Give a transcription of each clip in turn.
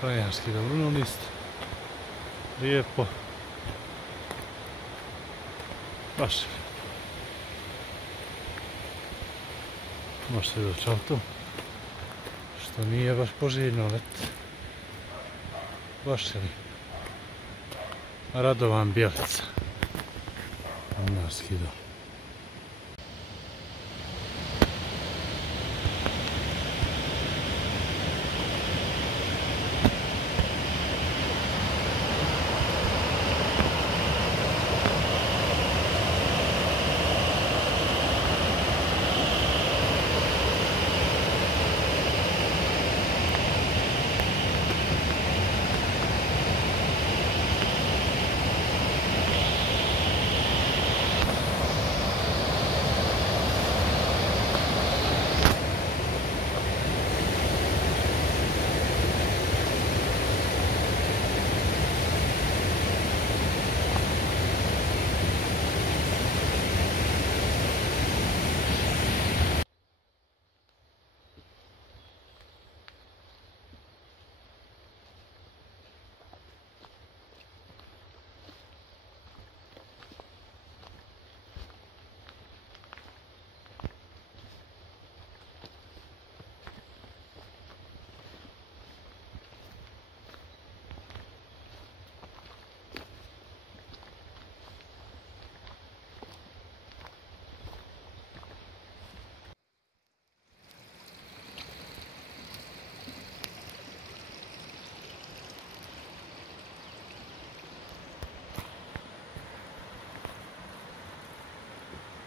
Krajanski dobrovoljnost. Lijepo. Baš. Može se doći autom. Što nije baš poželjno let. Baš je li. Radovan Bjelica. Krajanski dom.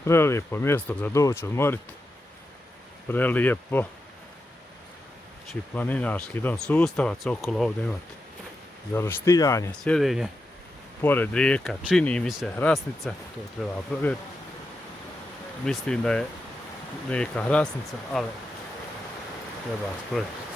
Prelijepo mjesto za doći odmoriti. Prelijepo. Znači planinarski dom Sustavac. Okolo ovdje imate za roštiljanje, sjedenje. Pored rijeka, čini mi se Hrasnica. To treba provjeriti. Mislim da je rijeka Hrasnica, ali treba provjeriti.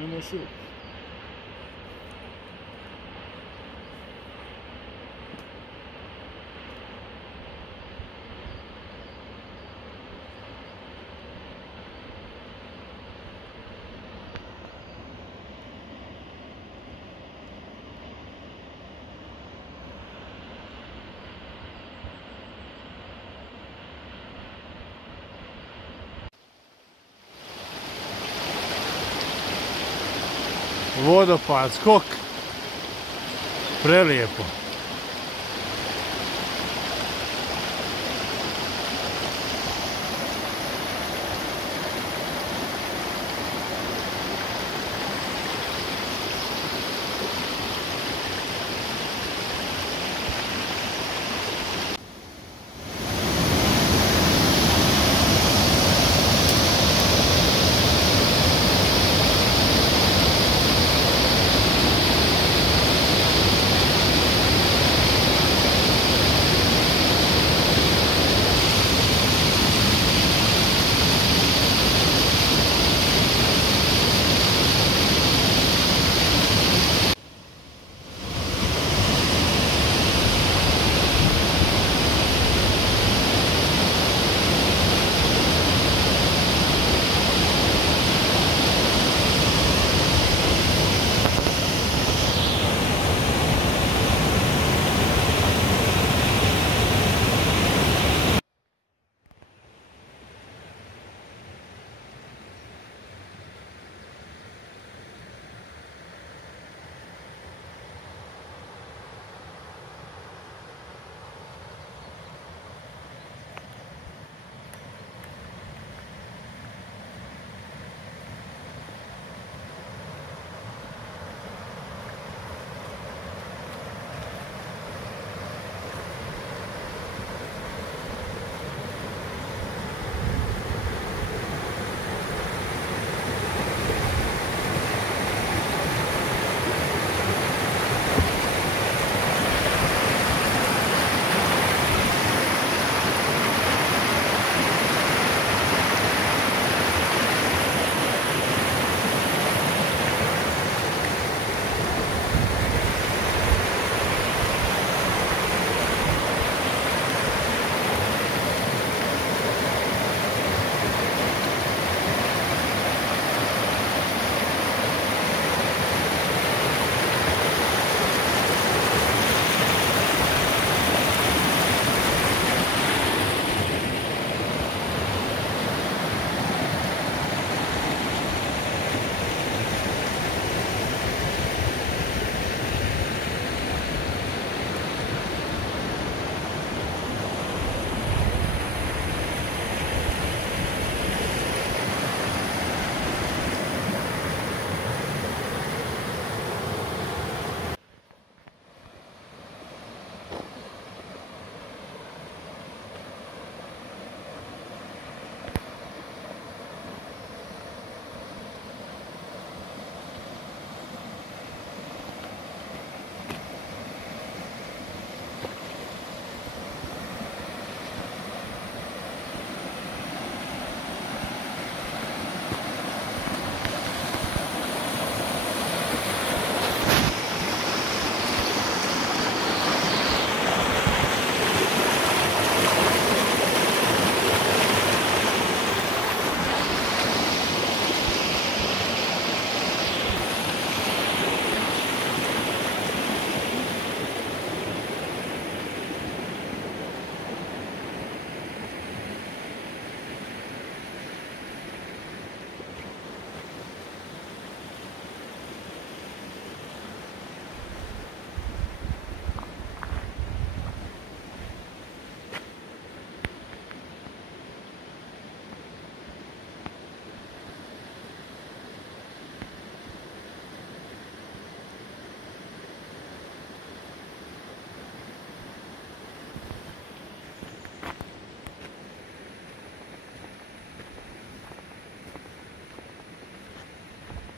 Nema silu. Vodopad, skok, prelijepo.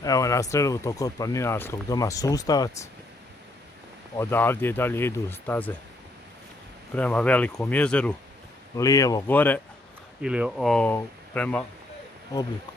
Evo nas trenutno kod planinarskog doma Sustavac. Odavdje dalje idu staze prema Velikom jezeru, lijevo gore ili prema obliku.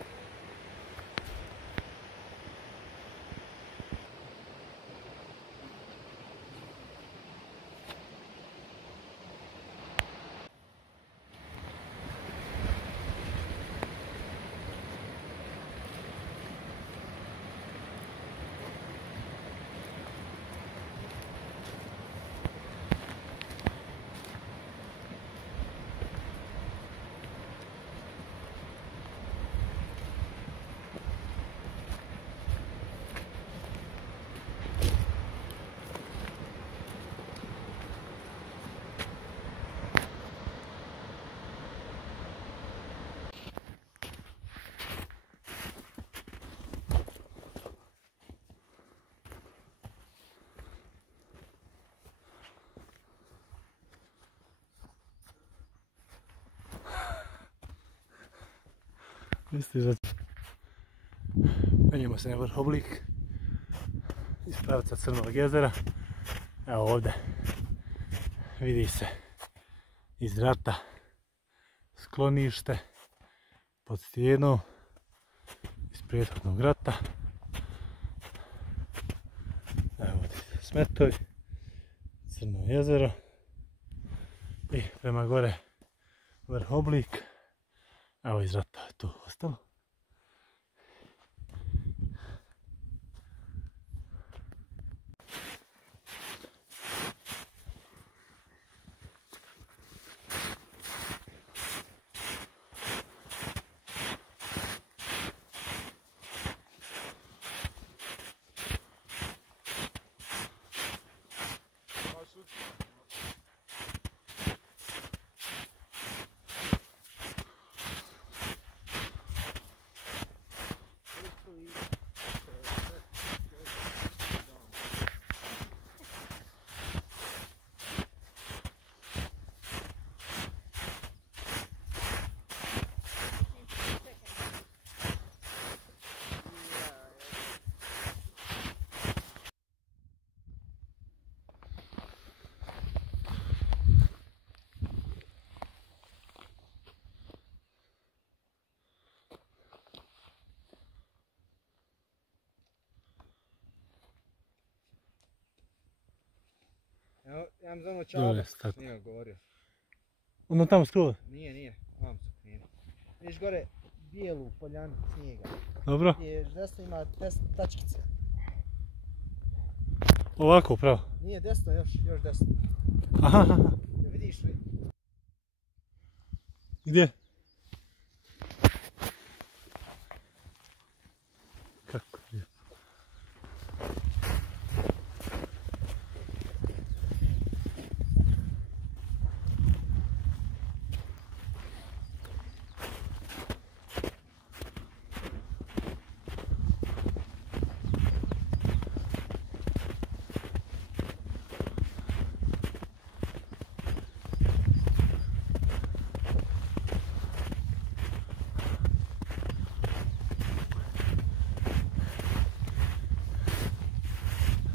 Misliš da... Penjemo se na vrh Oblik iz pravca Crnog jezera. Evo ovdje vidi se iz rata sklonište pod stijenom iz prethodnog rata. Evo ovdje Smetovi, Crno jezero i prema gore vrh Oblik. Evo iz rata je tu ostalo. Evo, ja mi za ono Čabac nije govorio. Ono tamo skroz? Nije, vam su knjeni. Vidiš gore bijelu poljanu snijega. Dobro. Gdje desno ima tačkice. Ovako pravo? Nije desno, još desno. Aha. Vidiš li? Gdje? Kako je?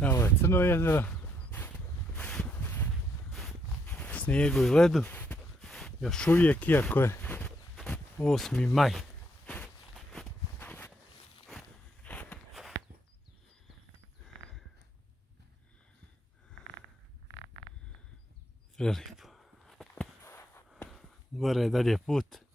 Ovo je Crno jezero, snijegu i ledu, još uvijek, iako je 8. maj. Prelijepo. Gore je dalje put.